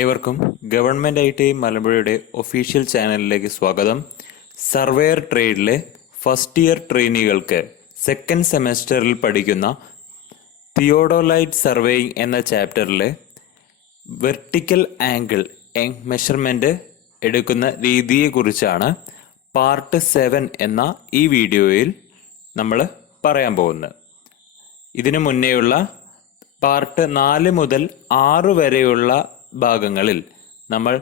ഏവർക്കും government IT മലമ്പുഴയുടെ official ചാനലിലേക്ക് സ്വാഗതം. സർവേയർ ട്രേഡിലെ ഫസ്റ്റ് ഇയർ ട്രെയിനികൾക്ക് സെക്കൻഡ് സെമസ്റ്ററിൽ പഠിക്കുന്ന തിയോഡോലൈറ്റ് സർവേയിങ് എന്ന ചാപ്റ്ററിലെ വെർട്ടിക്കൽ ആംഗിൾ മെഷർമെൻറ്റ് എടുക്കുന്ന രീതിയെക്കുറിച്ചാണ് പാർട്ട് 7 എന്ന ഈ വീഡിയോയിൽ നമ്മൾ പറയാൻ പോകുന്നത്. ഇതിനു മുന്നേയുള്ള പാർട്ട് 4 മുതൽ 6 വരെയുള്ള ഭാഗങ്ങളിൽ നമ്മൾ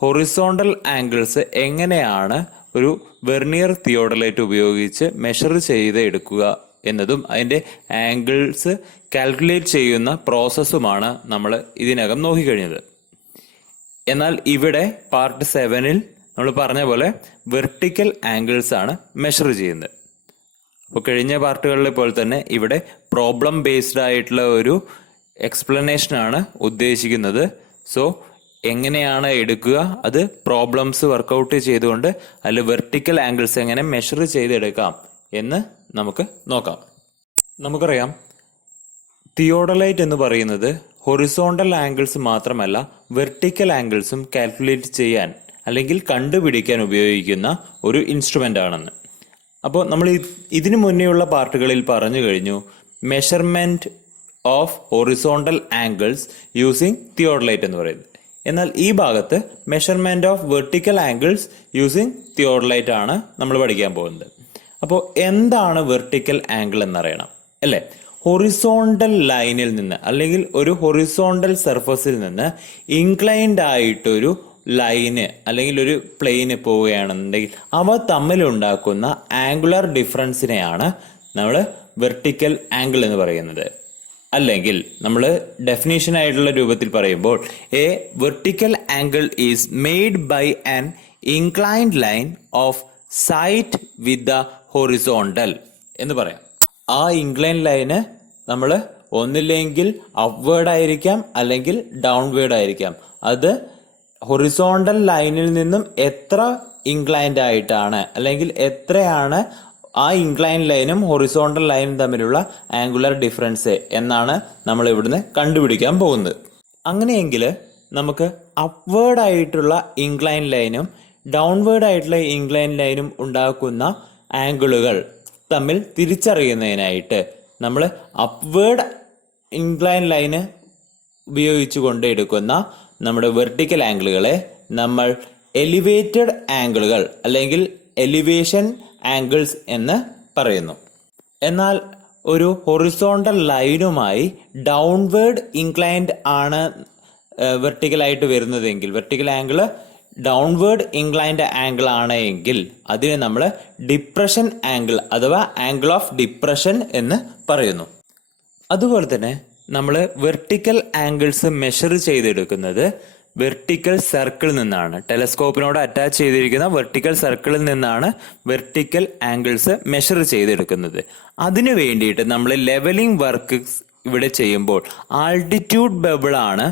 ഹൊറിസോണ്ടൽ ആംഗിൾസ് എങ്ങനെയാണ് ഒരു വെർനിയർ തിയോഡലൈറ്റ് ഉപയോഗിച്ച് മെഷർ ചെയ്ത് എടുക്കുക എന്നതും അതിൻ്റെ ആംഗിൾസ് കാൽക്കുലേറ്റ് ചെയ്യുന്ന പ്രോസസ്സുമാണ് നമ്മൾ ഇതിനകം നോക്കിക്കഴിഞ്ഞത്. എന്നാൽ ഇവിടെ പാർട്ട് 7-ൽ നമ്മൾ പറഞ്ഞ പോലെ വെർട്ടിക്കൽ ആംഗിൾസ് ആണ് മെഷർ ചെയ്യുന്നത്. അപ്പോൾ കഴിഞ്ഞ പാർട്ടുകളിലെ പോലെ തന്നെ ഇവിടെ പ്രോബ്ലം ബേസ്ഡ് ആയിട്ടുള്ള ഒരു എക്സ്പ്ലനേഷനാണ് ഉദ്ദേശിക്കുന്നത്. സോ എങ്ങനെയാണ് എടുക്കുക, അത് പ്രോബ്ലംസ് വർക്കൗട്ട് ചെയ്തുകൊണ്ട് അതിൽ വെർട്ടിക്കൽ ആംഗിൾസ് എങ്ങനെ മെഷർ ചെയ്തെടുക്കാം എന്ന് നമുക്ക് നോക്കാം. നമുക്കറിയാം, തിയോഡലൈറ്റ് എന്ന് പറയുന്നത് ഹൊറിസോണ്ടൽ ആംഗിൾസ് മാത്രമല്ല വെർട്ടിക്കൽ ആംഗിൾസും കാൽക്കുലേറ്റ് ചെയ്യാൻ അല്ലെങ്കിൽ കണ്ടുപിടിക്കാൻ ഉപയോഗിക്കുന്ന ഒരു ഇൻസ്ട്രുമെൻ്റ് ആണെന്ന്. അപ്പോൾ നമ്മൾ ഇതിനു മുന്നേയുള്ള പാർട്ടുകളിൽ പറഞ്ഞു കഴിഞ്ഞു measurement of horizontal angles using theodolite എന്ന് പറയുന്നത്. എന്നാൽ ഈ ഭാഗത്ത് measurement of vertical angles using theodolite ആണ് നമ്മൾ പഠിക്കാൻ പോകുന്നത്. അപ്പോൾ എന്താണ് വെർട്ടിക്കൽ ആംഗിൾ എന്നറിയണം അല്ലേ? ഹൊറിസോണ്ടൽ ലൈനിൽ നിന്ന് അല്ലെങ്കിൽ ഒരു ഹൊറിസോണ്ടൽ സർഫസിൽ നിന്ന് ഇൻക്ലൈൻഡ് ആയിട്ടൊരു ലൈന് അല്ലെങ്കിൽ ഒരു പ്ലെയിന് പോവുകയാണെന്നുണ്ടെങ്കിൽ അവ തമ്മിലുണ്ടാക്കുന്ന ആംഗുലർ ഡിഫറൻസിനെയാണ് നമ്മൾ വെർട്ടിക്കൽ ആംഗിൾ എന്ന് പറയുന്നത്. അല്ലെങ്കിൽ നമ്മൾ ഡെഫിനേഷൻ ആയിട്ടുള്ള രൂപത്തിൽ പറയുമ്പോൾ a vertical angle is made by an inclined line of sight with the horizontal എന്ന് പറയാം. ആ ഇൻക്ലൈൻഡ് ലൈന് നമ്മൾ ഒന്നില്ലെങ്കിൽ അപ്വേർഡ് ആയിരിക്കാം അല്ലെങ്കിൽ ഡൗൺവേർഡ് ആയിരിക്കാം. അത് ഹൊറിസോണ്ടൽ ലൈനിൽ നിന്നും എത്ര ഇൻക്ലൈൻഡ് ആയിട്ടാണ് അല്ലെങ്കിൽ എത്രയാണ് ആ ഇൻക്ലൈൻഡ് ലൈനും ഹൊറിസോണ്ടൽ ലൈനും തമ്മിലുള്ള ആംഗുലർ ഡിഫറൻസ് എന്നാണ് നമ്മൾ ഇവിടുന്ന് കണ്ടുപിടിക്കാൻ പോകുന്നത്. അങ്ങനെയെങ്കിൽ നമുക്ക് അപ്വേർഡ് ആയിട്ടുള്ള ഇൻക്ലൈൻഡ് ലൈനും ഡൗൺവേർഡ് ആയിട്ടുള്ള ഇൻക്ലൈൻഡ് ലൈനും ഉണ്ടാക്കുന്ന ആംഗിളുകൾ തമ്മിൽ തിരിച്ചറിയുന്നതിനായിട്ട് നമ്മൾ അപ്വേർഡ് ഇൻക്ലൈൻഡ് ലൈന് ഉപയോഗിച്ചുകൊണ്ട് എടുക്കുന്ന നമ്മുടെ വെർട്ടിക്കൽ ആംഗിളുകളെ നമ്മൾ എലിവേറ്റഡ് ആംഗിളുകൾ അല്ലെങ്കിൽ എലിവേഷൻ ആംഗിൾസ് എന്ന് പറയുന്നു. എന്നാൽ ഒരു ഹൊറിസോണ്ടൽ ലൈനുമായി ഡൗൺവേർഡ് ഇൻക്ലൈൻഡ് ആണ് വെർട്ടിക്കലായിട്ട് വരുന്നതെങ്കിൽ, vertical angle downward inclined angle ആണ് എങ്കിൽ അതിനെ നമ്മൾ ഡിപ്രഷൻ ആംഗിൾ അഥവാ ആംഗിൾ ഓഫ് ഡിപ്രഷൻ എന്ന് പറയുന്നു. അതുപോലെ തന്നെ നമ്മൾ വെർട്ടിക്കൽ ആംഗിൾസ് മെഷർ ചെയ്തെടുക്കുന്നത് വെർട്ടിക്കൽ സർക്കിളിൽ നിന്നാണ്. ടെലസ്കോപ്പിനോട് അറ്റാച്ച് ചെയ്തിരിക്കുന്ന വെർട്ടിക്കൽ സർക്കിളിൽ നിന്നാണ് വെർട്ടിക്കൽ ആംഗിൾസ് മെഷർ ചെയ്തെടുക്കുന്നത്. അതിനു വേണ്ടിയിട്ട് നമ്മൾ ലെവലിംഗ് വർക്ക് ഇവിടെ ചെയ്യുമ്പോൾ ആൾട്ടിറ്റ്യൂഡ് ബബിൾ ആണ്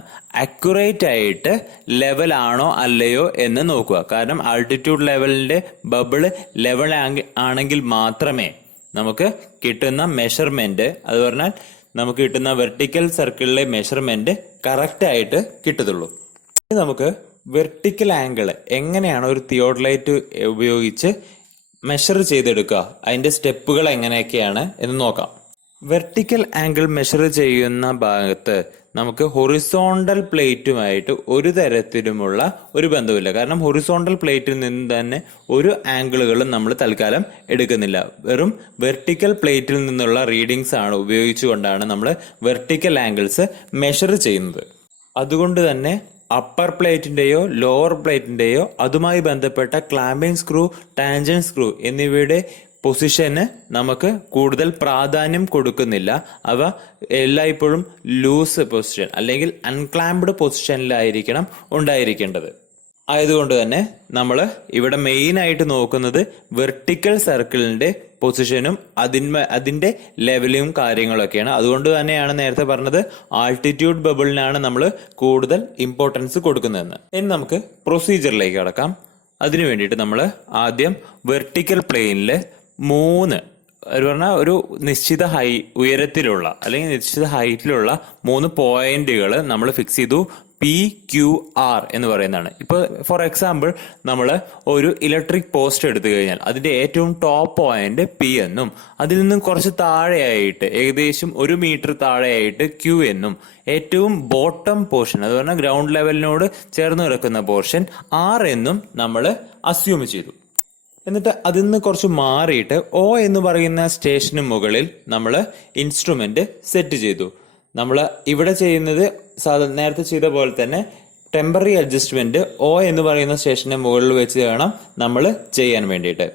അക്യുറേറ്റ് ആയിട്ട് ലെവൽ ആണോ അല്ലയോ എന്ന് നോക്കുക. കാരണം ആൾട്ടിറ്റ്യൂഡ് ലെവലിൻ്റെ ബബിൾ ലെവൽ ആണെങ്കിൽ മാത്രമേ നമുക്ക് കിട്ടുന്ന മെഷർമെൻറ്റ്, അത് പറഞ്ഞാൽ നമുക്ക് കിട്ടുന്ന വെർട്ടിക്കൽ സർക്കിളിലെ മെഷർമെൻറ്റ് കറക്റ്റ് ആയിട്ട് കിട്ടത്തുള്ളൂ. നമുക്ക് വെർട്ടിക്കൽ ആംഗിൾ എങ്ങനെയാണ് ഒരു തിയോഡലൈറ്റ് ഉപയോഗിച്ച് മെഷർ ചെയ്തെടുക്കുക, അതിൻ്റെ സ്റ്റെപ്പുകൾ എങ്ങനെയൊക്കെയാണ് എന്ന് നോക്കാം. വെർട്ടിക്കൽ ആംഗിൾ മെഷർ ചെയ്യുന്ന ഭാഗത്ത് നമുക്ക് ഹൊറിസോണ്ടൽ പ്ലേറ്റുമായിട്ട് ഒരു തരത്തിലുമുള്ള ഒരു ബന്ധമില്ല. കാരണം ഹൊറിസോണ്ടൽ പ്ലേറ്റിൽ നിന്ന് തന്നെ ഒരു ആംഗിളുകളും നമ്മൾ തൽക്കാലം എടുക്കുന്നില്ല. വെറും വെർട്ടിക്കൽ പ്ലേറ്റിൽ നിന്നുള്ള റീഡിങ്സ് ആണ് ഉപയോഗിച്ചുകൊണ്ടാണ് നമ്മൾ വെർട്ടിക്കൽ ആംഗിൾസ് മെഷർ ചെയ്യുന്നത്. അതുകൊണ്ട് തന്നെ അപ്പർ പ്ലേറ്റിൻ്റെയോ ലോവർ പ്ലേറ്റിൻ്റെയോ അതുമായി ബന്ധപ്പെട്ട ക്ലാമ്പിംഗ് സ്ക്രൂ, ടാൻജന്റ് സ്ക്രൂ എന്നിവയുടെ പൊസിഷന് നമുക്ക് കൂടുതൽ പ്രാധാന്യം കൊടുക്കുന്നില്ല. അവ എല്ലായ്പ്പോഴും ലൂസ് പൊസിഷൻ അല്ലെങ്കിൽ അൺക്ലാംപ്ഡ് പൊസിഷനിലായിരിക്കണം ഉണ്ടായിരിക്കേണ്ടത്. ആയതുകൊണ്ട് തന്നെ നമ്മൾ ഇവിടെ മെയിൻ ആയിട്ട് നോക്കുന്നത് വെർട്ടിക്കൽ സർക്കിളിന്റെ പൊസിഷനും അതിൻ്റെ ലെവലും കാര്യങ്ങളൊക്കെയാണ്. അതുകൊണ്ട് തന്നെയാണ് നേരത്തെ പറഞ്ഞത് ആൾട്ടിറ്റ്യൂഡ് ബബിളിനാണ് നമ്മൾ കൂടുതൽ ഇമ്പോർട്ടൻസ് കൊടുക്കുന്നതെന്ന്. ഇനി നമുക്ക് പ്രൊസീജിയറിലേക്ക് കടക്കാം. അതിനു വേണ്ടിയിട്ട് നമ്മൾ ആദ്യം വെർട്ടിക്കൽ പ്ലെയിനിൽ 3 പറഞ്ഞാൽ ഒരു നിശ്ചിത ഉയരത്തിലുള്ള അല്ലെങ്കിൽ നിശ്ചിത ഹൈറ്റിലുള്ള 3 പോയിന്റുകൾ നമ്മൾ ഫിക്സ് ചെയ്തു. പി ക്യു ആർ എന്ന് പറയുന്നതാണ്. ഇപ്പോൾ ഫോർ എക്സാമ്പിൾ നമ്മൾ ഒരു ഇലക്ട്രിക് പോസ്റ്റ് എടുത്തു കഴിഞ്ഞാൽ അതിന്റെ ഏറ്റവും ടോപ്പ് പോയിന്റ് പി എന്നും അതിൽ നിന്നും കുറച്ച് താഴെയായിട്ട് ഏകദേശം 1 മീറ്റർ താഴെയായിട്ട് ക്യു എന്നും ഏറ്റവും ബോട്ടം പോർഷൻ അത് പറഞ്ഞാൽ ഗ്രൗണ്ട് ലെവലിനോട് ചേർന്ന് കിടക്കുന്ന പോർഷൻ ആർ എന്നും നമ്മൾ അസ്യൂം ചെയ്തു. എന്നിട്ട് അതിൽ നിന്ന് കുറച്ച് മാറിയിട്ട് ഒ എന്ന് പറയുന്ന സ്റ്റേഷന് മുകളിൽ നമ്മൾ ഇൻസ്ട്രുമെന്റ് സെറ്റ് ചെയ്തു. നമ്മൾ ഇവിടെ ചെയ്യുന്നത് നേരത്തെ ചെയ്ത പോലെ തന്നെ ടെമ്പററി അഡ്ജസ്റ്റ്മെന്റ് ഒ എന്ന് പറയുന്ന സ്റ്റേഷന്റെ മുകളിൽ വെച്ച് വേണം നമ്മൾ ചെയ്യാൻ വേണ്ടിയിട്ട്.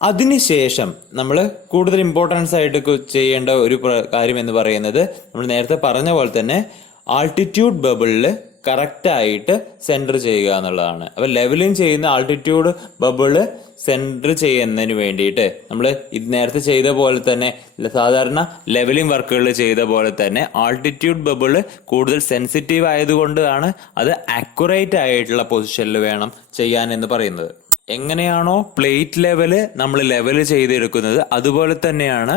അതിനുശേഷം നമ്മൾ കൂടുതൽ ഇമ്പോർട്ടൻസ് ആയിട്ട് ചെയ്യേണ്ട ഒരു കാര്യം എന്ന് പറയുന്നത് നമ്മൾ നേരത്തെ പറഞ്ഞ പോലെ തന്നെ ആൾട്ടിറ്റ്യൂഡ് ബബിളിൽ കറക്റ്റ് ആയിട്ട് സെന്റർ ചെയ്യുക എന്നുള്ളതാണ്. അപ്പൊ ലെവലിംഗ് ചെയ്യുന്ന ആൾട്ടിറ്റ്യൂഡ് ബബിള് സെന്റർ ചെയ്യുന്നതിന് വേണ്ടിയിട്ട് നമ്മൾ ഇത് നേരത്തെ ചെയ്ത പോലെ തന്നെ സാധാരണ ലെവലിംഗ് വർക്കുകൾ ചെയ്ത പോലെ തന്നെ ആൾട്ടിറ്റ്യൂഡ് ബബിള് കൂടുതൽ സെൻസിറ്റീവ് ആയതുകൊണ്ടാണ് അത് ആക്യുറേറ്റ് ആയിട്ടുള്ള പൊസിഷനിൽ വേണം ചെയ്യാൻ എന്ന് പറയുന്നത്. എങ്ങനെയാണോ പ്ലേറ്റ് ലെവല് നമ്മൾ ലെവൽ ചെയ്തെടുക്കുന്നത് അതുപോലെ തന്നെയാണ്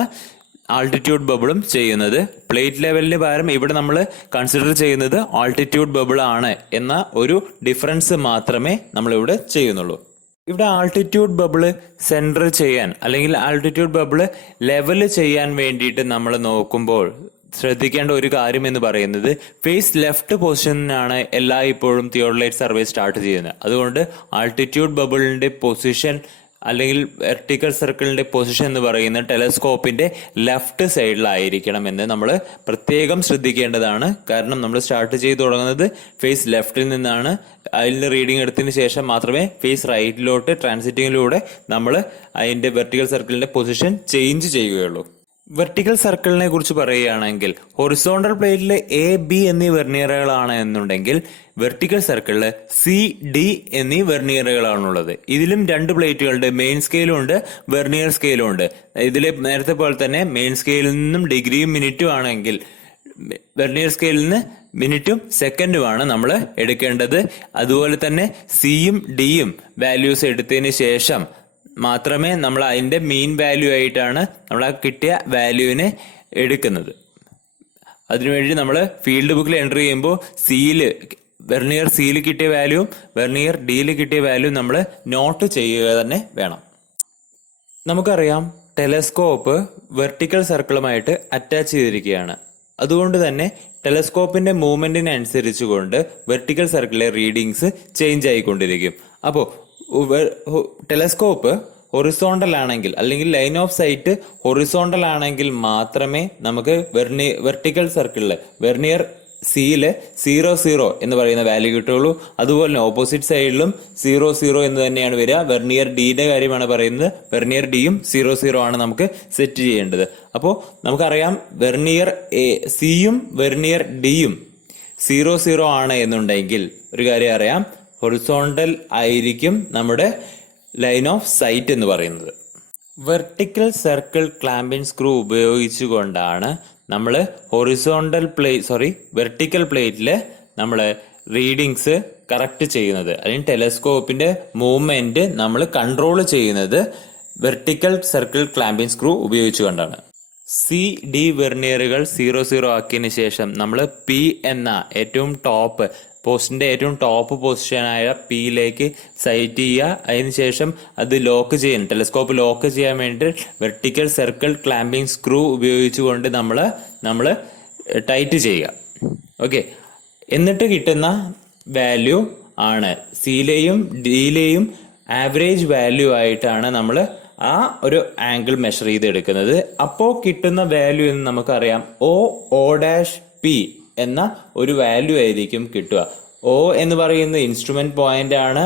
ആൾട്ടിറ്റ്യൂഡ് ബബിളും ചെയ്യുന്നത്. പ്ലേറ്റ് ലെവലിന് പകരം ഇവിടെ നമ്മൾ കൺസിഡർ ചെയ്യുന്നത് ആൾട്ടിറ്റ്യൂഡ് ബബിൾ ആണ് എന്ന ഒരു ഡിഫറൻസ് മാത്രമേ നമ്മളിവിടെ ചെയ്യുന്നുള്ളൂ. ഇവിടെ ആൾട്ടിറ്റ്യൂഡ് ബബിള് സെന്റർ ചെയ്യാൻ അല്ലെങ്കിൽ ആൾട്ടിറ്റ്യൂഡ് ബബിള് ലെവൽ ചെയ്യാൻ വേണ്ടിയിട്ട് നമ്മൾ നോക്കുമ്പോൾ ശ്രദ്ധിക്കേണ്ട ഒരു കാര്യം എന്ന് പറയുന്നത് ഫേസ് ലെഫ്റ്റ് പൊസിഷനാണ് എല്ലായ്പ്പോഴും തിയോഡലൈറ്റ് സർവേ സ്റ്റാർട്ട് ചെയ്യുന്നത്. അതുകൊണ്ട് ആൾട്ടിറ്റ്യൂഡ് ബബിളിന്റെ പൊസിഷൻ അല്ലെങ്കിൽ വെർട്ടിക്കൽ സർക്കിളിന്റെ പൊസിഷൻ എന്ന് പറയുന്നത് ടെലസ്കോപ്പിന്റെ ലെഫ്റ്റ് സൈഡിലായിരിക്കണം എന്ന് നമ്മൾ പ്രത്യേകം ശ്രദ്ധിക്കേണ്ടതാണ്. കാരണം നമ്മൾ സ്റ്റാർട്ട് ചെയ്ത് തുടങ്ങുന്നത് ഫേസ് ലെഫ്റ്റിൽ നിന്നാണ്. അതിൽ റീഡിംഗ് എടുത്തതിന് ശേഷം മാത്രമേ ഫേസ് റൈറ്റിലോട്ട് ട്രാൻസിറ്റിങ്ങിലൂടെ നമ്മൾ അതിന്റെ വെർട്ടിക്കൽ സർക്കിളിന്റെ പൊസിഷൻ ചേഞ്ച് ചെയ്യുകയുള്ളൂ. വെർട്ടിക്കൽ സർക്കിളിനെ കുറിച്ച് പറയുകയാണെങ്കിൽ ഹൊറിസോണ്ടൽ പ്ലേറ്റിൽ എ ബി എന്നീ വെർണിയറുകളാണ് എന്നുണ്ടെങ്കിൽ വെർട്ടിക്കൽ സർക്കിളിൽ സി ഡി എന്നീ വെർണിയറുകളാണുള്ളത്. ഇതിലും 2 പ്ലേറ്റുകളുണ്ട്, മെയിൻ സ്കെയിലും ഉണ്ട് വെർണിയർ സ്കെയിലും ഉണ്ട്. ഇതിൽ നേരത്തെ പോലെ തന്നെ മെയിൻ സ്കെയിലിൽ നിന്നും ഡിഗ്രിയും മിനിറ്റും ആണെങ്കിൽ വെർണിയർ സ്കെയിലിൽ നിന്ന് മിനിറ്റും സെക്കൻഡുമാണ് നമ്മൾ എടുക്കേണ്ടത്. അതുപോലെ തന്നെ സിയും ഡിയും വാല്യൂസ് എടുത്തതിന് ശേഷം മാത്രമേ നമ്മൾ അതിന്റെ മീൻ വാല്യൂ ആയിട്ടാണ് നമ്മൾ ആ കിട്ടിയ വാല്യൂവിനെ എടുക്കുന്നത്. അതിനുവേണ്ടി നമ്മൾ ഫീൽഡ് ബുക്കിൽ എൻ്റർ ചെയ്യുമ്പോൾ വെർണിയർ സിയിൽ കിട്ടിയ വാല്യൂവും വെർണിയർ ഡിയിൽ കിട്ടിയ വാല്യൂവും നമ്മൾ നോട്ട് ചെയ്യുക തന്നെ വേണം. നമുക്കറിയാം ടെലസ്കോപ്പ് വെർട്ടിക്കൽ സർക്കിളുമായിട്ട് അറ്റാച്ച് ചെയ്തിരിക്കുകയാണ്. അതുകൊണ്ട് തന്നെ ടെലസ്കോപ്പിന്റെ മൂവ്മെന്റിനനുസരിച്ചുകൊണ്ട് വെർട്ടിക്കൽ സർക്കിളിലെ റീഡിങ്സ് ചേഞ്ച് ആയിക്കൊണ്ടിരിക്കും. അപ്പോൾ ടെലസ്കോപ്പ് ഹൊറിസോണ്ടൽ ആണെങ്കിൽ അല്ലെങ്കിൽ ലൈൻ ഓഫ് സൈറ്റ് ഹൊറിസോണ്ടൽ ആണെങ്കിൽ മാത്രമേ നമുക്ക് വെർട്ടിക്കൽ സർക്കിളിൽ വെർണിയർ സിയില് 0 എന്ന് പറയുന്ന വാല്യൂ കിട്ടുള്ളൂ. അതുപോലെ തന്നെ ഓപ്പോസിറ്റ് സൈഡിലും 0 എന്ന് തന്നെയാണ് വരിക. വെർണിയർ ഡിയുടെ കാര്യമാണ് പറയുന്നത്. വെർണിയർ ഡിയും 0 ആണ് നമുക്ക് സെറ്റ് ചെയ്യേണ്ടത്. അപ്പോൾ നമുക്കറിയാം വെർണിയർ സിയും വെർണിയർ ഡിയും 0 ആണ് എന്നുണ്ടെങ്കിൽ ഒരു കാര്യം അറിയാം, ഹൊറിസോണ്ടൽ ആയിരിക്കും നമ്മുടെ ലൈൻ ഓഫ് സൈറ്റ് എന്ന് പറയുന്നത്. വെർട്ടിക്കൽ സർക്കിൾ ക്ലാമ്പിംഗ് സ്ക്രൂ ഉപയോഗിച്ചുകൊണ്ടാണ് നമ്മൾ വെർട്ടിക്കൽ പ്ലേറ്റിൽ നമ്മൾ റീഡിങ്സ് കറക്റ്റ് ചെയ്യുന്നത് അല്ലെങ്കിൽ ടെലസ്കോപ്പിന്റെ മൂവ്മെന്റ് നമ്മൾ കൺട്രോൾ ചെയ്യുന്നത് വെർട്ടിക്കൽ സർക്കിൾ ക്ലാമ്പിംഗ് സ്ക്രൂ ഉപയോഗിച്ചുകൊണ്ടാണ്. സി ഡി വെർണിയറുകൾ 0 ആക്കിയതിന് ശേഷം നമ്മൾ പി എന്ന ഏറ്റവും ടോപ്പ് പോസ്റ്റിന്റെ ഏറ്റവും ടോപ്പ് പൊസിഷനായ പിയിലേക്ക് സൈറ്റ് ചെയ്യുക. അതിനുശേഷം അത് ലോക്ക് ചെയ്യാൻ ടെലസ്കോപ്പ് ലോക്ക് ചെയ്യാൻ വേണ്ടി വെർട്ടിക്കൽ സർക്കിൾ ക്ലാമ്പിംഗ് സ്ക്രൂ ഉപയോഗിച്ചുകൊണ്ട് നമ്മൾ ടൈറ്റ് ചെയ്യുക. ഓക്കെ, എന്നിട്ട് കിട്ടുന്ന വാല്യൂ ആണ് സിയിലെയും ഡിയിലെയും ആവറേജ് വാല്യൂ ആയിട്ടാണ് നമ്മൾ ആ ഒരു ആംഗിൾ മെഷർ ചെയ്തെടുക്കുന്നത്. അപ്പോൾ കിട്ടുന്ന വാല്യൂ എന്ന് നമുക്കറിയാം O'(P) എന്ന ഒരു വാല്യൂ ആയിരിക്കും കിട്ടുക. O എന്ന് പറയുന്ന ഇൻസ്ട്രുമെന്റ് പോയിന്റ് ആണ്.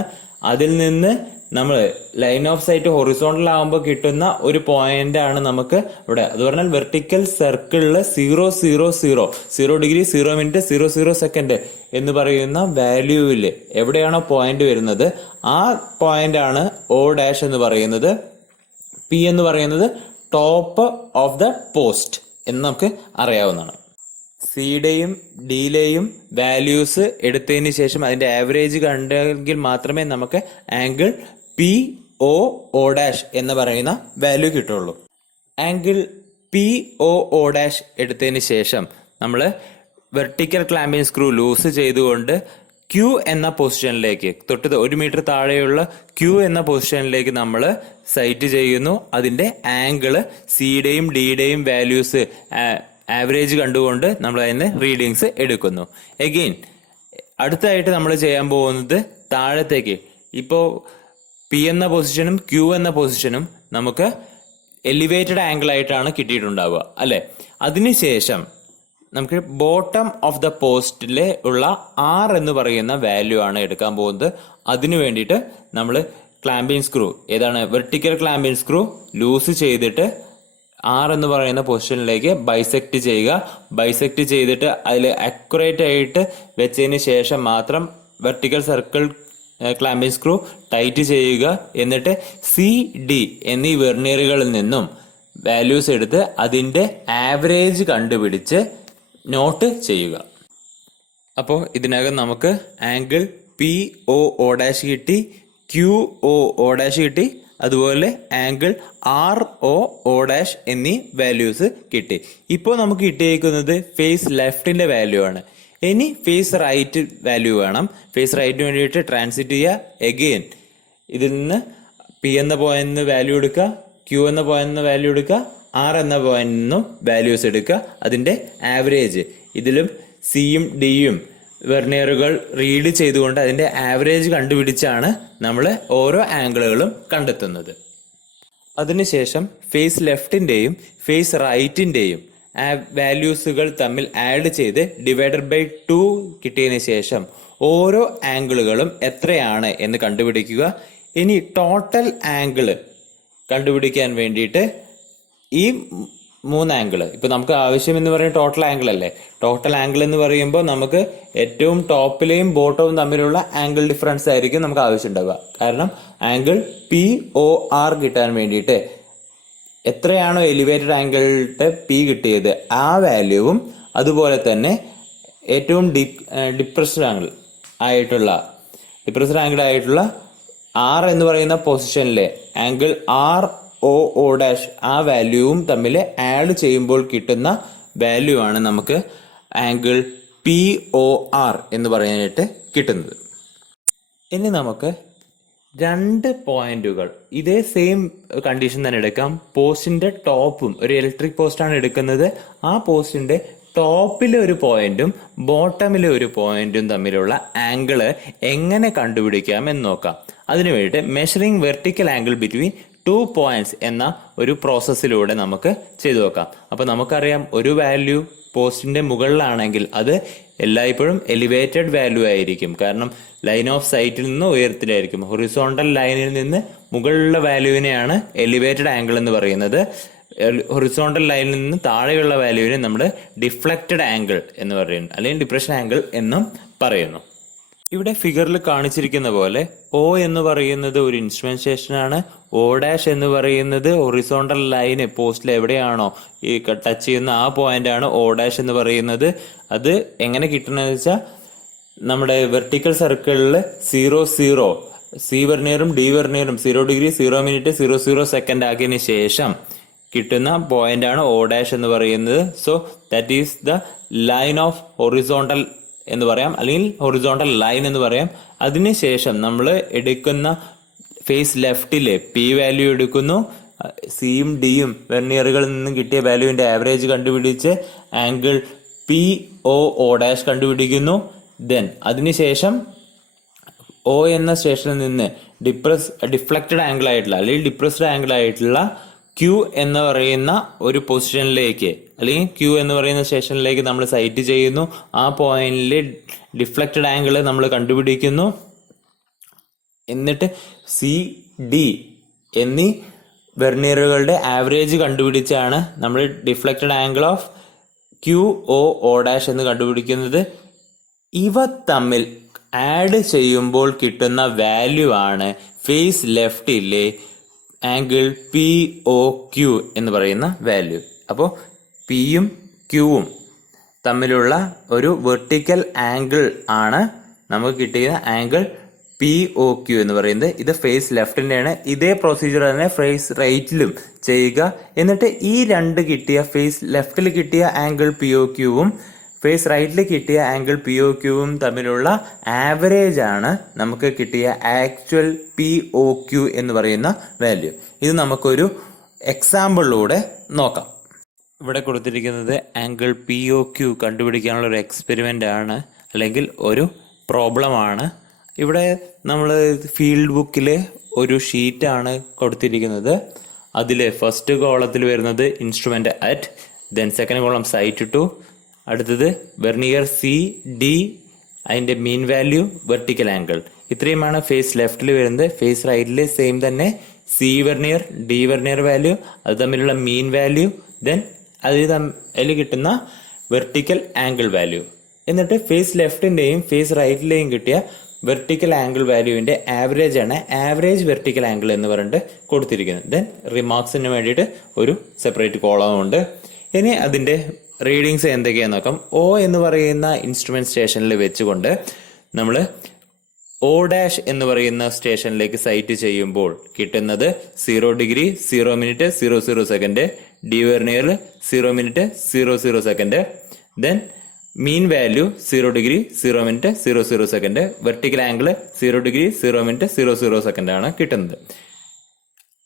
അതിൽ നിന്ന് നമ്മൾ ലൈൻ ഓഫ് സൈറ്റ് ഹൊറിസോണ്ടൽ ആകുമ്പോൾ കിട്ടുന്ന ഒരു പോയിന്റ് ആണ് നമുക്ക് ഇവിടെ. അത് പറഞ്ഞാൽ വെർട്ടിക്കൽ സർക്കിളില് 0 ഡിഗ്രി 0 മിനിറ്റ് 00 സെക്കൻഡ് എന്ന് പറയുന്ന വാല്യൂവില് എവിടെയാണോ പോയിന്റ് വരുന്നത് ആ പോയിന്റ് ആണ് O' എന്ന് പറയുന്നത്. P എന്ന് പറയുന്നത് ടോപ്പ് ഓഫ് ദ പോസ്റ്റ് എന്ന് നമുക്ക് അറിയാവുന്നതാണ്. സിയുടെയും ഡിയിലെയും വാല്യൂസ് എടുത്തതിന് ശേഷം അതിന്റെ ആവറേജ് കണ്ടെങ്കിൽ മാത്രമേ നമുക്ക് ആംഗിൾ POO' എന്ന് പറയുന്ന വാല്യൂ കിട്ടുള്ളൂ. ആംഗിൾ POO' എടുത്തതിന് ശേഷം നമ്മൾ വെർട്ടിക്കൽ ക്ലാമ്പിംഗ് സ്ക്രൂ ലൂസ് ചെയ്തുകൊണ്ട് ക്യൂ എന്ന പൊസിഷനിലേക്ക്, തൊട്ട് 1 മീറ്റർ താഴെയുള്ള ക്യൂ എന്ന പൊസിഷനിലേക്ക് നമ്മൾ സൈറ്റ് ചെയ്യുന്നു. അതിന്റെ ആംഗിള് സിയുടെയും ഡിയുടെയും വാല്യൂസ് ആവറേജ് കണ്ടുകൊണ്ട് നമ്മൾ അതിന് റീഡിങ്സ് എടുക്കുന്നു. എഗെയിൻ അടുത്തായിട്ട് നമ്മൾ ചെയ്യാൻ പോകുന്നത് താഴത്തേക്ക്, ഇപ്പോൾ പി എന്ന പൊസിഷനും ക്യൂ എന്ന പൊസിഷനും നമുക്ക് എലിവേറ്റഡ് ആംഗിൾ ആയിട്ടാണ് കിട്ടിയിട്ടുണ്ടാവുക അല്ലെ. അതിനുശേഷം നമുക്ക് ബോട്ടം ഓഫ് ദ പോസ്റ്റിലെ ഉള്ള ആർ എന്ന് പറയുന്ന വാല്യൂ ആണ് എടുക്കാൻ പോകുന്നത്. അതിനു വേണ്ടിയിട്ട് നമ്മൾ ക്ലാമ്പിംഗ് സ്ക്രൂ, ഏതാണ് വെർട്ടിക്കൽ ക്ലാമ്പിംഗ് സ്ക്രൂ ലൂസ് ചെയ്തിട്ട് ആർ എന്ന് പറയുന്ന പൊസിഷനിലേക്ക് ബൈസെക്ട് ചെയ്യുക. ബൈസെക്ട് ചെയ്തിട്ട് അതിൽ അക്യുറേറ്റ് ആയിട്ട് വെച്ചതിന് ശേഷം മാത്രം vertical circle clamping screw tight ചെയ്യുക. എന്നിട്ട് സി ഡി എന്നീ വെർനിയറുകളിൽ നിന്നും വാല്യൂസ് എടുത്ത് അതിൻ്റെ ആവറേജ് കണ്ടുപിടിച്ച് നോട്ട് ചെയ്യുക. അപ്പോൾ ഇതിനകം നമുക്ക് angle P O O dash കിട്ടി, ക്യു ഒ ഒ ഡാഷ് കിട്ടി, അതുപോലെ angle R O O dash എന്നീ വാല്യൂസ് കിട്ടി. ഇപ്പോൾ നമുക്ക് കിട്ടിയിരിക്കുന്നത് ഫേസ് ലെഫ്റ്റിന്റെ വാല്യൂ ആണ്. ഇനി ഫേസ് റൈറ്റ് വാല്യൂ വേണം. ഫേസ് റൈറ്റിന് വേണ്ടിയിട്ട് ട്രാൻസിറ്റ് ചെയ്യുക. എഗെയിൻ ഇതിൽ നിന്ന് പി എന്ന പോയിന്റ് വാല്യൂ എടുക്കുക, ക്യൂ എന്ന പോയിന്റ് വാല്യൂ എടുക്കുക, ആർ എന്ന പോയിന്റിൽ നിന്നും വാല്യൂസ് എടുക്കുക. അതിന്റെ ആവറേജ് ഇതിലും സിയും ഡിയും വെർനിയറുകൾ റീഡ് ചെയ്തുകൊണ്ട് അതിന്റെ ആവറേജ് കണ്ടുപിടിച്ചാണ് നമ്മൾ ഓരോ ആംഗിളുകളും കണ്ടെത്തുന്നത്. അതിനുശേഷം ഫേസ് ലെഫ്റ്റിന്റെയും ഫേസ് റൈറ്റിന്റെയും വാല്യൂസുകൾ തമ്മിൽ ആഡ് ചെയ്ത് ഡിവൈഡഡ് ബൈ 2 കിട്ടിയതിന് ശേഷം ഓരോ ആംഗിളുകളും എത്രയാണ് എന്ന് കണ്ടുപിടിക്കുക. ഇനി ടോട്ടൽ ആംഗിള് കണ്ടുപിടിക്കാൻ വേണ്ടിയിട്ട് ഈ 3 ആംഗിള്, ഇപ്പൊ നമുക്ക് ആവശ്യം എന്ന് പറയുന്നത് ടോട്ടൽ ആംഗിൾ അല്ലേ. ടോട്ടൽ ആംഗിൾ എന്ന് പറയുമ്പോൾ നമുക്ക് ഏറ്റവും ടോപ്പിലെയും ബോട്ടവും തമ്മിലുള്ള ആംഗിൾ ഡിഫറൻസ് ആയിരിക്കും നമുക്ക് ആവശ്യം ഉണ്ടാവുക. കാരണം ആംഗിൾ പി ഒ ആർ കിട്ടാൻ വേണ്ടിയിട്ട് എത്രയാണോ എലിവേറ്റഡ് ആംഗിളിന്റെ പി കിട്ടിയത് ആ വാല്യൂവും, അതുപോലെ തന്നെ ഏറ്റവും ഡിപ്രസ്ഡ് ആംഗിൾ ആയിട്ടുള്ള ആർ എന്ന് പറയുന്ന പൊസിഷനിലെ angle R O O dash ആ വാല്യൂവും തമ്മിൽ ആഡ് ചെയ്യുമ്പോൾ കിട്ടുന്ന വാല്യൂ ആണ് നമുക്ക് ആംഗിൾ പി ഒ ആർ എന്ന് പറയാനായിട്ട് കിട്ടുന്നത്. ഇനി നമുക്ക് 2 പോയിന്റുകൾ ഇതേ സെയിം കണ്ടീഷൻ തന്നെ എടുക്കാം. പോസ്റ്റിന്റെ ടോപ്പും, ഒരു ഇലക്ട്രിക് പോസ്റ്റാണ് എടുക്കുന്നത്, ആ പോസ്റ്റിന്റെ ടോപ്പിലെ ഒരു പോയിന്റും ബോട്ടമിലെ ഒരു പോയിന്റും തമ്മിലുള്ള ആംഗിള് എങ്ങനെ കണ്ടുപിടിക്കാം എന്ന് നോക്കാം. അതിനു വേണ്ടിയിട്ട് measuring vertical angle between 2 points എന്ന ഒരു പ്രോസസ്സിലൂടെ നമുക്ക് ചെയ്തു നോക്കാം. അപ്പൊ നമുക്കറിയാം, ഒരു വാല്യൂ പോസ്റ്റിന്റെ മുകളിലാണെങ്കിൽ അത് എല്ലായ്പ്പോഴും എലിവേറ്റഡ് വാല്യൂ ആയിരിക്കും. കാരണം ലൈൻ ഓഫ് സൈറ്റിൽ നിന്ന് ഉയരത്തിലായിരിക്കും. ഹൊറിസോണ്ടൽ ലൈനിൽ നിന്ന് മുകളിലുള്ള വാല്യൂവിനെയാണ് എലിവേറ്റഡ് ആംഗിൾ എന്ന് പറയുന്നത്. ഹൊറിസോണ്ടൽ ലൈനിൽ നിന്ന് താഴെയുള്ള വാല്യൂവിനെ നമ്മൾ ഡിഫ്ലക്റ്റഡ് ആംഗിൾ എന്ന് പറയുന്നു, അല്ലെങ്കിൽ ഡിപ്രഷൻ ആംഗിൾ എന്നും പറയുന്നു. ഇവിടെ ഫിഗറിൽ കാണിച്ചിരിക്കുന്ന പോലെ ഒ എന്ന് പറയുന്നത് ഒരു ഇൻസ്ട്രുമെന്റേഷൻ ആണ്. ഒ ഡാഷ് എന്ന് പറയുന്നത് ഹൊറിസോണ്ടൽ ലൈന് പോസ്റ്റിൽ എവിടെയാണോ ഈ ടച്ച് ചെയ്യുന്ന ആ പോയിന്റ് ആണ് ഒ ഡാഷ് എന്ന് പറയുന്നത്. അത് എങ്ങനെ കിട്ടണമെന്ന് വെച്ചാൽ നമ്മുടെ വെർട്ടിക്കൽ സർക്കിളിൽ 0 സി വെർനിയറും ഡി വെർനിയറും 0 ഡിഗ്രി 0 മിനിറ്റ് 00 സെക്കൻഡ് ആക്കിയതിന് ശേഷം കിട്ടുന്ന പോയിന്റ് ആണ് ഒ ഡാഷ് എന്ന് പറയുന്നത്. So that is the line of horizontal എന്ന് പറയാം, അല്ലെങ്കിൽ ഹൊറിസോണ്ടൽ ലൈൻ എന്ന് പറയാം. അതിനുശേഷം നമ്മൾ എടുക്കുന്ന ഫേസ് ലെഫ്റ്റിലെ പി വാല്യൂ എടുക്കുന്നു, സിയും ഡിയും വെർനിയറുകളിൽ നിന്നും കിട്ടിയ വാല്യൂവിന്റെ ആവറേജ് കണ്ടുപിടിച്ച് angle P O O dash കണ്ടുപിടിക്കുന്നു. ദെൻ അതിനുശേഷം ഒ എന്ന സ്റ്റേഷനിൽ നിന്ന് ഡിഫ്ലക്റ്റഡ് ആംഗിൾ ആയിട്ടുള്ള അല്ലെങ്കിൽ ഡിപ്രസ്ഡ് ആംഗിൾ ആയിട്ടുള്ള ക്യൂ എന്ന് പറയുന്ന ഒരു പൊസിഷനിലേക്ക്, അല്ലെങ്കിൽ ക്യൂ എന്ന് പറയുന്ന സ്റ്റേഷനിലേക്ക് നമ്മൾ സൈറ്റ് ചെയ്യുന്നു. ആ പോയിന്റിലെ ഡിഫ്ലക്റ്റഡ് ആംഗിൾ നമ്മൾ കണ്ടുപിടിക്കുന്നു. എന്നിട്ട് സി ഡി എന്നീ വെർനിയറുകളുടെ ആവറേജ് കണ്ടുപിടിച്ചാണ് നമ്മൾ deflected angle of Q O O dash എന്ന് കണ്ടുപിടിക്കുന്നത്. ഇവ തമ്മിൽ ആഡ് ചെയ്യുമ്പോൾ കിട്ടുന്ന വാല്യൂ ആണ് ഫേസ് ലെഫ്റ്റിലെ ആംഗിൾ പി ഒ ക്യൂ എന്ന് പറയുന്ന വാല്യൂ. അപ്പോൾ പിയും ക്യൂവും തമ്മിലുള്ള ഒരു വെർട്ടിക്കൽ ആംഗിൾ ആണ് നമുക്ക് കിട്ടിയ ആംഗിൾ പി ഒ ക്യൂ എന്ന് പറയുന്നത്. ഇത് ഫേസ് ലെഫ്റ്റിൻ്റെയാണ്. ഇതേ പ്രൊസീജിയർ തന്നെ ഫേസ് റൈറ്റിലും ചെയ്യുക. എന്നിട്ട് ഈ 2 കിട്ടിയ ഫേസ് ലെഫ്റ്റിൽ കിട്ടിയ ആംഗിൾ പി ഒ ക്യൂവും ഫേസ് റൈറ്റിൽ കിട്ടിയ ആംഗിൾ പി ഒ ക്യൂവും തമ്മിലുള്ള ആവറേജ് ആണ് നമുക്ക് കിട്ടിയ ആക്ച്വൽ പി ഒ ക്യു എന്ന് പറയുന്ന വാല്യൂ. ഇത് നമുക്കൊരു എക്സാമ്പിളിലൂടെ നോക്കാം. ഇവിടെ കൊടുത്തിരിക്കുന്നത് ആംഗിൾ പി ഒ ക്യു കണ്ടുപിടിക്കാനുള്ള ഒരു എക്സ്പെരിമെൻ്റ് ആണ്, അല്ലെങ്കിൽ ഒരു പ്രോബ്ലമാണ്. ഇവിടെ നമ്മൾ ഫീൽഡ് ബുക്കിൽ ഒരു ഷീറ്റാണ് കൊടുത്തിരിക്കുന്നത്. അതിൽ ഫസ്റ്റ് കോളത്തിൽ വരുന്നത് instrument at, then second column sight to, അടുത്തത് വെർനിയർ സി ഡി, അതിൻ്റെ മീൻ വാല്യൂ, വെർട്ടിക്കൽ ആംഗിൾ. ഇത്രയുമാണ് ഫേസ് ലെഫ്റ്റിൽ വരുന്നത്. ഫേസ് റൈറ്റിൽ സെയിം തന്നെ C vernier, D vernier value, അത് തമ്മിലുള്ള മീൻ വാല്യൂ, ദെൻ അതിൽ കിട്ടുന്ന വെർട്ടിക്കൽ ആംഗിൾ വാല്യൂ. എന്നിട്ട് ഫേസ് ലെഫ്റ്റിൻ്റെയും ഫേസ് റൈറ്റിലെയും കിട്ടിയ വെർട്ടിക്കൽ ആംഗിൾ വാല്യൂവിൻ്റെ ആവറേജ് ആണ് ആവറേജ് വെർട്ടിക്കൽ ആംഗിൾ എന്ന് പറഞ്ഞിട്ട് കൊടുത്തിരിക്കുന്നത്. ദെൻ റിമാർക്സിന് വേണ്ടിയിട്ട് ഒരു സെപ്പറേറ്റ് കോളം ഉണ്ട്. ഇനി അതിൻ്റെ റീഡിങ്സ് എന്തൊക്കെയാണെന്ന് നോക്കാം. ഒ എന്ന് പറയുന്ന ഇൻസ്ട്രുമെന്റ് സ്റ്റേഷനിൽ വെച്ചുകൊണ്ട് നമ്മൾ ഒ ഡാഷ് എന്ന് പറയുന്ന സ്റ്റേഷനിലേക്ക് സൈറ്റ് ചെയ്യുമ്പോൾ കിട്ടുന്നത് 0 ഡിഗ്രി 0 മിനിറ്റ് 00 സെക്കൻഡ്, ഡി വെർനിയറിൽ 0 minute 00 second, then mean value 0 degree 0 minute 00 second, vertical angle 0 degree 0 minute 00 second ആണ് കിട്ടുന്നത്.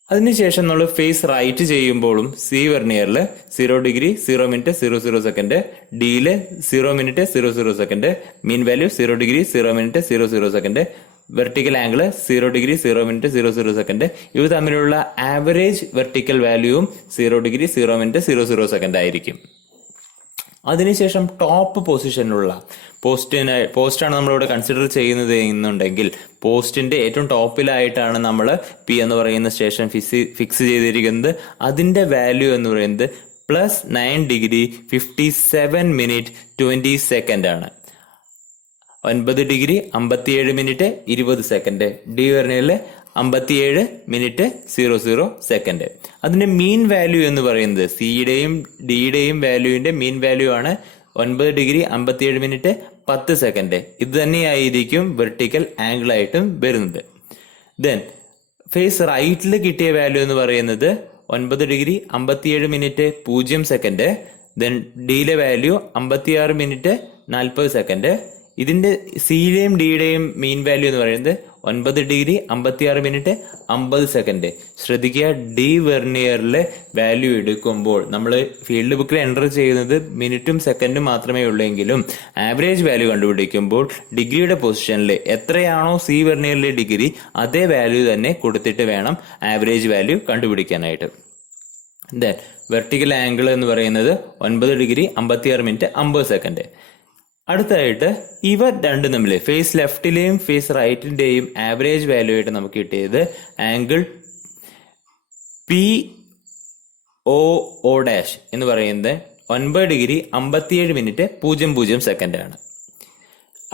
അതിനുശേഷം നമ്മൾ ഫേസ് റൈറ്റ് ചെയ്യുമ്പോഴും സി വെർനിയറിൽ 0 ഡിഗ്രി 0 മിനിറ്റ് 00 സെക്കൻഡ്, ഡിയിൽ 0 minute 00 second, mean value 0 degree 0 minute 00 second, vertical angle 0 degree 0 minute 00 second. ഇവ തമ്മിലുള്ള average vertical വാല്യൂവും 0 ഡിഗ്രി 0 മിനിറ്റ് 00 സെക്കൻഡ് ആയിരിക്കും. അതിനുശേഷം ടോപ്പ് പൊസിഷനിലുള്ള പോസ്റ്റാണ് നമ്മളിവിടെ കൺസിഡർ ചെയ്യുന്നത് എന്നുണ്ടെങ്കിൽ പോസ്റ്റിന്റെ ഏറ്റവും ടോപ്പിലായിട്ടാണ് നമ്മൾ പി എന്ന് പറയുന്ന സ്റ്റേഷൻ ഫിക്സ് ചെയ്തിരിക്കുന്നത്. അതിന്റെ വാല്യൂ എന്ന് പറയുന്നത് +9 ഡിഗ്രി 57 മിനിറ്റ് 20 സെക്കൻഡ് ആണ്. 9 ഡിഗ്രി 57 മിനിറ്റ് 20 സെക്കൻഡ്, ഡി വെർനിയറിൽ 57 മിനിറ്റ് 00 സെക്കൻഡ്. അതിന്റെ മീൻ വാല്യൂ എന്ന് പറയുന്നത് സിയുടെയും ഡിയുടെയും വാല്യൂവിന്റെ മീൻ വാല്യൂ ആണ് 9 ഡിഗ്രി 57 മിനിറ്റ് 10 സെക്കൻഡ്. ഇത് തന്നെയായിരിക്കും വെർട്ടിക്കൽ ആംഗിൾ ആയിട്ടും വരുന്നത്. ദെൻ ഫേസ് റൈറ്റിൽ കിട്ടിയ വാല്യൂ എന്ന് പറയുന്നത് 9 ഡിഗ്രി 57 മിനിറ്റ് 0 സെക്കൻഡ്, ദെൻ ഡിയിലെ വാല്യൂ 56 മിനിറ്റ് 40 സെക്കൻഡ്. ഇതിന്റെ സിയുടെയും ഡിയുടെയും മീൻ വാല്യൂ എന്ന് പറയുന്നത് 9 ഡിഗ്രി 56 മിനിറ്റ് 50 സെക്കൻഡ്. ശ്രദ്ധിക്കുക, ഡി വെർനിയറിലെ വാല്യൂ എടുക്കുമ്പോൾ നമ്മൾ ഫീൽഡ് ബുക്കിൽ എൻ്റർ ചെയ്യുന്നത് മിനിറ്റും സെക്കൻഡും മാത്രമേ ഉള്ളെങ്കിലും ആവറേജ് വാല്യൂ കണ്ടുപിടിക്കുമ്പോൾ ഡിഗ്രിയുടെ പൊസിഷനിൽ എത്രയാണോ സി വെർനിയറിലെ ഡിഗ്രി അതേ വാല്യൂ തന്നെ കൊടുത്തിട്ട് വേണം ആവറേജ് വാല്യൂ കണ്ടുപിടിക്കാനായിട്ട്. ദെൻ വെർട്ടിക്കൽ ആംഗിൾ എന്ന് പറയുന്നത് 9 ഡിഗ്രി 56 മിനിറ്റ് 50 സെക്കൻഡ്. അടുത്തായിട്ട് ഇവ രണ്ടും തമ്മിൽ ഫേസ് ലെഫ്റ്റിലെയും ഫേസ് റൈറ്റിന്റെയും ആവറേജ് വാല്യൂ ആയിട്ട് നമുക്ക് കിട്ടിയത് ആംഗിൾ പി ഒ ഡാഷ് എന്ന് പറയുന്നത് 9 ഡിഗ്രി 57 മിനിറ്റ് 00 സെക്കൻഡ് ആണ്.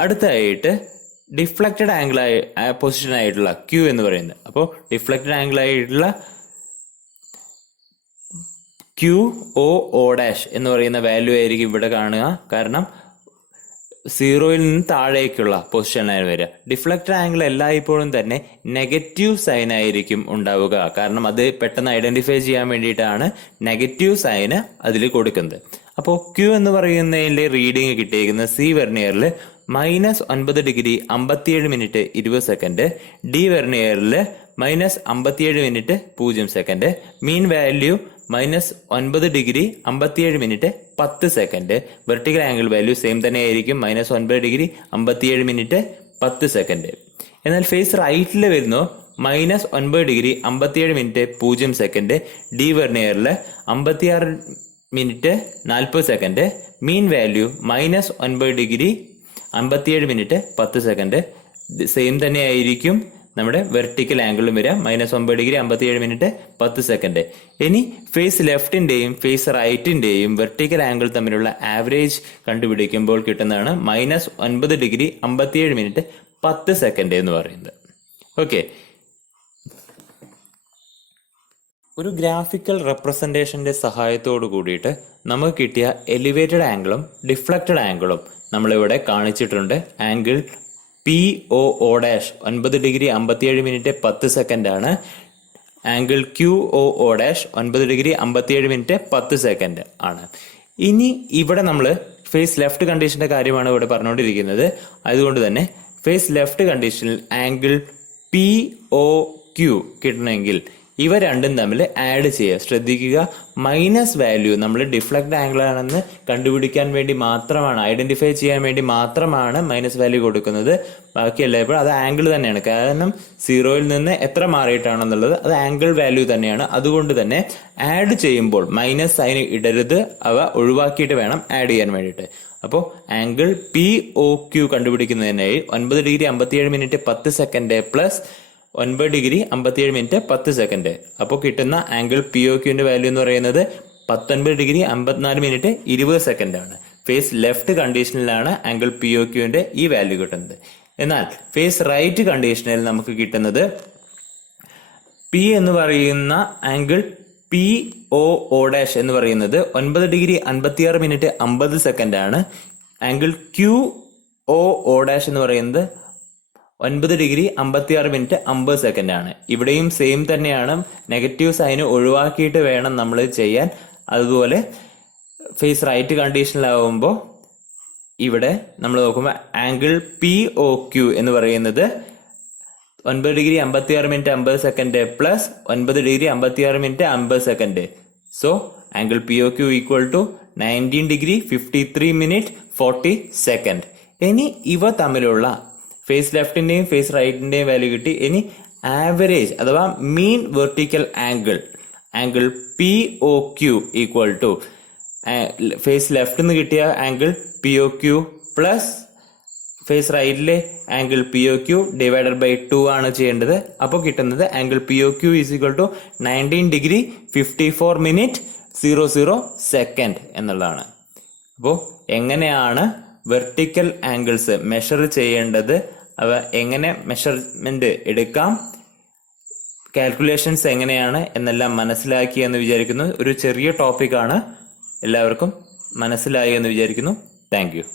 അടുത്തായിട്ട് ഡിഫ്ലക്റ്റഡ് ആംഗിൾ പൊസിഷൻ ആയിട്ടുള്ള ക്യൂ എന്ന് പറയുന്നത്, അപ്പോൾ ഡിഫ്ലക്റ്റഡ് ആംഗിൾ ആയിട്ടുള്ള ക്യൂ ഒ ഡാഷ് എന്ന് പറയുന്ന വാല്യൂ ആയിരിക്കും ഇവിടെ കാണുക. കാരണം 0യിൽ നിന്ന് താഴേക്കുള്ള പൊസിഷനായി വരിക. ഡിഫ്ലക്റ്റഡ് ആംഗിൾ എല്ലായ്പ്പോഴും തന്നെ നെഗറ്റീവ് സൈൻ ആയിരിക്കും ഉണ്ടാവുക. കാരണം അത് പെട്ടെന്ന് ഐഡന്റിഫൈ ചെയ്യാൻ വേണ്ടിയിട്ടാണ് നെഗറ്റീവ് സൈന് അതിൽ കൊടുക്കുന്നത്. അപ്പോൾ ക്യൂ എന്ന് പറയുന്നതിന്റെ റീഡിങ് കിട്ടിയിരിക്കുന്നത് സി വെർനിയറിൽ -9 ഡിഗ്രി 57 മിനിറ്റ് 20 സെക്കൻഡ്, ഡി വെർനിയറിൽ -57 minute 0 second, mean value -9 degree 57 minute 10 second. Vertical angle value same തന്നെ ആയിരിക്കും -9 ഡിഗ്രി 57 മിനിറ്റ് 10 സെക്കൻഡ്. എന്നാൽ ഫേസ് റൈറ്റിൽ വരുന്നു -9 ഡിഗ്രി 57 മിനിറ്റ് 0 സെക്കൻഡ്, ഡി വെർനിയറിൽ 56 minute 40 second, mean value -9 degree 57 minute 10 second. Same തന്നെ ആയിരിക്കും നമ്മുടെ വെർട്ടിക്കൽ ആംഗിളും വരിക -9 ഡിഗ്രി 57 മിനിറ്റ് 10 സെക്കൻഡ്. ഇനി ഫേസ് ലെഫ്റ്റിന്റെയും ഫേസ് റൈറ്റിന്റെയും വെർട്ടിക്കൽ ആംഗിൾ തമ്മിലുള്ള ആവറേജ് കണ്ടുപിടിക്കുമ്പോൾ കിട്ടുന്നതാണ് -9 ഡിഗ്രി 57 മിനിറ്റ് 10 സെക്കൻഡ് എന്ന് പറയുന്നത്. ഓക്കെ, ഒരു ഗ്രാഫിക്കൽ റെപ്രസെന്റേഷന്റെ സഹായത്തോടു കൂടിയിട്ട് നമുക്ക് കിട്ടിയ എലിവേറ്റഡ് ആംഗിളും ഡിഫ്ലക്റ്റഡ് ആംഗിളും നമ്മളിവിടെ കാണിച്ചിട്ടുണ്ട്. Angle P O dash 9 degree 57 minute 10 second ആണ്. Angle Q O dash 9 degree 57 minute 10 second ആണ്. ഇനി ഇവിടെ നമ്മൾ ഫേസ് ലെഫ്റ്റ് കണ്ടീഷന്റെ കാര്യമാണ് ഇവിടെ പറഞ്ഞുകൊണ്ടിരിക്കുന്നത്. അതുകൊണ്ട് തന്നെ ഫേസ് ലെഫ്റ്റ് കണ്ടീഷനിൽ ആംഗിൾ POQ കിട്ടണമെങ്കിൽ ഇവ രണ്ടും തമ്മിൽ ആഡ് ചെയ്യുക. ശ്രദ്ധിക്കുക, മൈനസ് വാല്യൂ നമ്മൾ ഡിഫ്ലക്ട് ആംഗിൾ ആണെന്ന് കണ്ടുപിടിക്കാൻ വേണ്ടി മാത്രമാണ്, ഐഡന്റിഫൈ ചെയ്യാൻ വേണ്ടി മാത്രമാണ് മൈനസ് വാല്യൂ കൊടുക്കുന്നത്. ബാക്കിയല്ല ഇപ്പോൾ അത് ആംഗിൾ തന്നെയാണ്. കാരണം 0-ൽ നിന്ന് എത്ര മാറിയിട്ടാണെന്നുള്ളത് അത് ആംഗിൾ വാല്യൂ തന്നെയാണ്. അതുകൊണ്ട് തന്നെ ആഡ് ചെയ്യുമ്പോൾ മൈനസ് സൈൻ ഇടരുത്, അവ ഒഴിവാക്കിയിട്ട് വേണം ആഡ് ചെയ്യാൻ വേണ്ടിയിട്ട്. അപ്പോൾ angle POQ കണ്ടുപിടിക്കുന്നതിനായി 9 degree 57 minute 10 second plus 9 degree 57 minute 10 second. അപ്പോൾ കിട്ടുന്ന ആംഗിൾ POQന്റെ വാല്യൂ എന്ന് പറയുന്നത് 19 ഡിഗ്രി 54 മിനിറ്റ് 20 സെക്കൻഡ് ആണ്. ഫേസ് ലെഫ്റ്റ് കണ്ടീഷനിലാണ് ആംഗിൾ POQന്റെ ഈ വാല്യൂ കിട്ടുന്നത്. എന്നാൽ ഫേസ് റൈറ്റ് കണ്ടീഷനിൽ നമുക്ക് കിട്ടുന്നത് P എന്ന് പറയുന്ന ആംഗിൾ POO' എന്ന് പറയുന്നത് 9 ഡിഗ്രി 56 മിനിറ്റ് 50 സെക്കൻഡ് ആണ്. ആംഗിൾ QOO' എന്ന് പറയുന്നത് 9 ഡിഗ്രി 56 മിനിറ്റ് 50 സെക്കൻഡ് ആണ്. ഇവിടെയും സെയിം തന്നെയാണ്, നെഗറ്റീവ് സൈന് ഒഴിവാക്കിയിട്ട് വേണം നമ്മൾ ചെയ്യാൻ. അതുപോലെ ഫേസ് റൈറ്റ് കണ്ടീഷനിലാവുമ്പോൾ ഇവിടെ നമ്മൾ നോക്കുമ്പോൾ ആംഗിൾ POQ എന്ന് പറയുന്നത് 9 degree 56 minute 50 second plus 9 degree 56 minute 50 second. So angle POQ equal to 19 degree 53 minute 40 second. ഇനി ഇവ തമ്മിലുള്ള ഫേസ് ലെഫ്റ്റിന്റെയും ഫേസ് റൈറ്റിന്റെയും വാല്യൂ കിട്ടി. ഇനി ആവറേജ് അഥവാ mean vertical angle POQ equal to face ലെഫ്റ്റിൽ നിന്ന് കിട്ടിയ ആംഗിൾ POQ പ്ലസ് ഫേസ് റൈറ്റിലെ ആംഗിൾ POQ ഡിവൈഡഡ് ബൈ 2 ആണ് ചെയ്യേണ്ടത്. അപ്പോൾ കിട്ടുന്നത് angle POQ is equal to 19 degree 54 minute 00 second എന്നുള്ളതാണ്. അപ്പോൾ എങ്ങനെയാണ് വെർട്ടിക്കൽ ആംഗിൾസ് മെഷർ ചെയ്യേണ്ടത്, അവ എങ്ങനെ മെഷർമെന്റ് എടുക്കാം, കാൽക്കുലേഷൻസ് എങ്ങനെയാണ് എന്നെല്ലാം മനസ്സിലാക്കി എന്ന് വിചാരിക്കുന്നു. ഒരു ചെറിയ ടോപ്പിക്കാണ്, എല്ലാവർക്കും മനസ്സിലായി എന്ന് വിചാരിക്കുന്നു. Thank you.